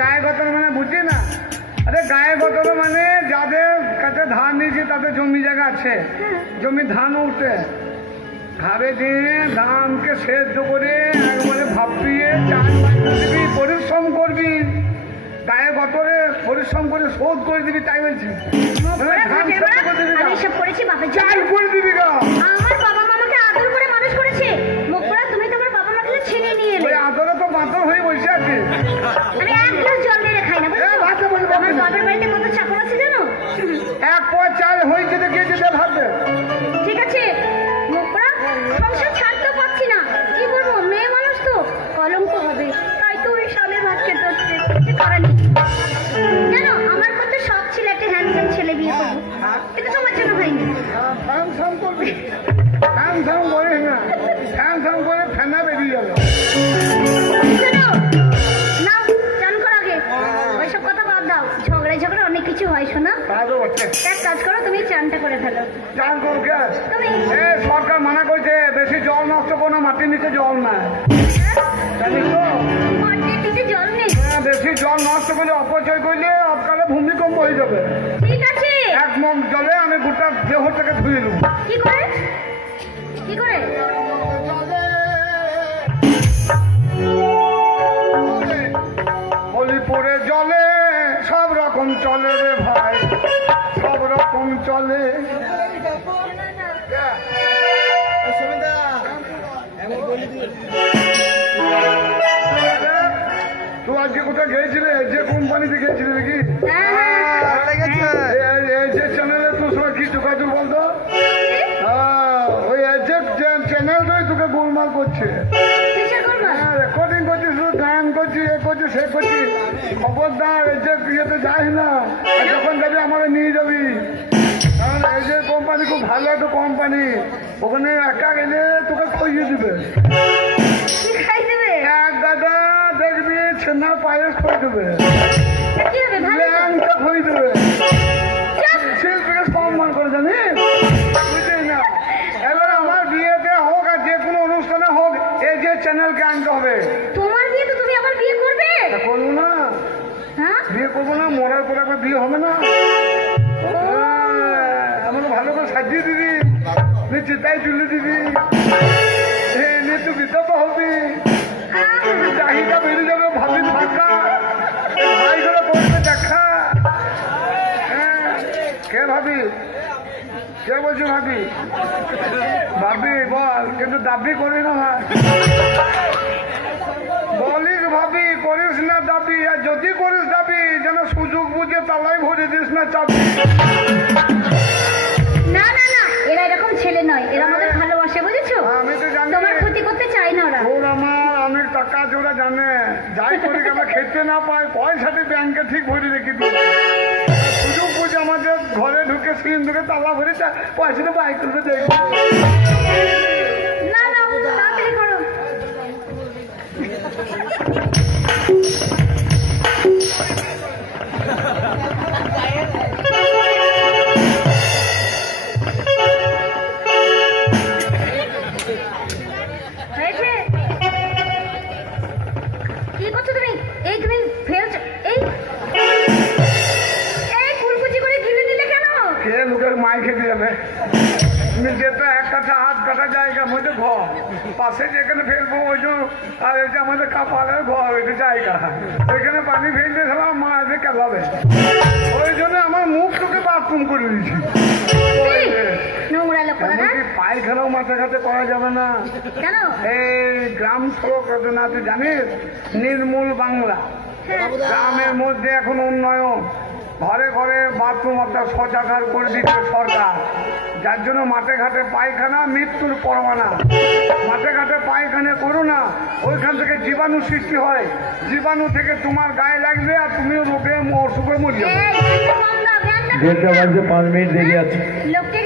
গায়ে গতর মানে বুঝছি না। আরে গায়ে গতর মানে যাদের কাছে ধান নিয়েছি তাদের জমি জায়গা আছে, জমি ধান উঠে ঘাড়ে দিয়ে ধানকে সেদ্ধ করে একবারে ভাপিয়ে চাল দিবি, পরিশ্রম করবি, গায়ে গতরে পরিশ্রম করে শোধ করে দিবি, তাই বলছি। চাল করে দিবি গা। আমার বাবা মামাকে আদর করে মানুষ করেছে। মুখপুরা তুমি তোমার বাবা মাকে ছিনে নিয়ে এলে। ওই আদরে তো বাঁদর হয়ে বসে আছে। আমি এক গ্লাস জল দিয়ে খাই না, আমার বাবার বাড়িতে কত চাকর আছে জানো? এক পয় চাল হয়েছে তো কে যেতে ভাববে। ঠিক আছে মুখপুরা, সংসার ছাড়তেও পারছি না, কি করবো, মেয়ে মানুষ তো কলঙ্ক হবে, তাই তো ওই স্বামীর ভাত খেতে হচ্ছে, কিছু করার নেই। জানো আমার কত শখ ছিল একটা হ্যান্ডসাম ছেলে বিয়ে করবো, কিন্তু তোমার জন্য হয়নি। হ্যান্ডসাম করবি, হ্যান্ডসাম করে না, হ্যান্ডসাম করে ফেনা বেরিয়ে যাবে। নাও চান কর আগে, ওইসব কথা বাদ দাও, ঝগড়ায় ঝগড়া অনেক কিছু হয় শোনা। এক কাজ করো, তুমি চানটা করে ফেলো। চান করবে তুমি সরকার মানা করছে বেশি জল নষ্ট করো না, মাটির নিচে জল না, জানিস তো? মাটির নিচে জল নেই, বেশি জল নষ্ট করলে অপচয় করলে অকালে ভূমিকম্প হয়ে যাবে। ঠিক আছে এক মগ জলে আমি গোটা দেহটাকে ধুয়ে দেবো। কি করে কি করে? হলিপুরে জলে সব রকম চলে রে ভাই, সব রকম চলে। তুই আজকে কোথায় গিয়েছিলে? যে কোম্পানিতে গিয়েছিলে নাকি? এই যে চ্যানেলে তোর সঙ্গে কি যোগাযোগ বলতো? ওই চ্যানেলটাই তোকে গোলমাল করছে, রেকর্ডিং করছিস, শুধু গান করছি, এ করছি, সে করছি। খবরদার এই যে ইয়েতে যাস না, যখন যাবি আমাকে নিয়ে যাবি, কারণ এই যে কোম্পানি খুব ভালো একটা কোম্পানি, ওখানে একা গেলে তোকে খাইয়ে দিবে। এক গাদা দেখবি ছেনা পায়েস করে দেবে, ল্যাংটা খই দেবে, শিল্পীকে সম্মান করে, জানিস? বুঝলি না? এবার আমার বিয়েতে হোক আর যে কোনো অনুষ্ঠানে হোক এই যে চ্যানেলকে আনতে হবে। তোমার বিয়ে তো তুমি আবার বিয়ে করবে? করবো না, বিয়ে করবো না, মরার পরে আবার বিয়ে হবে না। আমাকে ভালো করে সাজিয়ে দিবি, চিতায় তুলে দিবি, তুই বিতর্ক হবি, চাহিদা বেড়ে যাবে, ভাবি ফাঁকা, ভাই করে করবে দেখা। কে ভাবি? কে বলছি ভাবি? ভাবি বল, কিন্তু দাবি করি না ভাই, বলিস ভাবি, করিস না দাবি, আর যদি করিস দাবি যেন সুযোগ বুঝে তালাই ভরে দিস না চাবি। না না না, এরা এরকম ছেলে নয়, এরা আমাদের ভালোবাসে, বুঝেছো? আমি তো জানি তোমার ক্ষতি করতে চাই না ওরা। ওর আমার অনেক টাকা আছে, ওরা জানে, যাই করি আমরা খেতে না পাই, পয়সাতে ব্যাংকে ঠিক ভরে রেখে দিই, সুযোগ বুঝে আমাদের ঘরে ঢুকে স্ক্রিন ঢুকে তালা ভরে পয়সাটা বাইক তুলতে দেয়। না না, তাড়াতাড়ি করো। কি করছো তুমি? এই তুমি ফেলছো, এই কুলকুচি করে গিলে দিলে কেন? কে লোকের মাই খেতে যাবে? যেটা এক কাঠা হাত কাটা জায়গা মধ্যে ঘর, পাশে যেখানে ফেলবো ওই জন্য, আর এই যে আমাদের কাপালের ঘর, ওইটা জায়গা, ওইখানে পানি ফেলতে গেলাম, মা এসে কেলাবে, ওই জন্য আমার মুখ তোকে বাথরুম করে দিয়েছি। নোংরা লোক না, পায়খানাও মাথা ঘাটে করা যাবে না। কেন? এই গ্রাম সড়ক যোজনা তুই জানিস? নির্মূল বাংলা, গ্রামের মধ্যে এখন উন্নয়ন, ঘরে ঘরে বাথরুম একটা শৌচাগার করে দিচ্ছে সরকার, যার জন্য মাঠে ঘাটে পায়খানা মৃত্যুর পরমানা। মাঠে ঘাটে পায়খানা করো না, ওইখান থেকে জীবাণু সৃষ্টি হয়, জীবাণু থেকে তোমার গায়ে লাগবে আর তুমিও রোগে অসুখে মরে যাবে। 1:30 5 মিনিট দেরি আছে। লোককে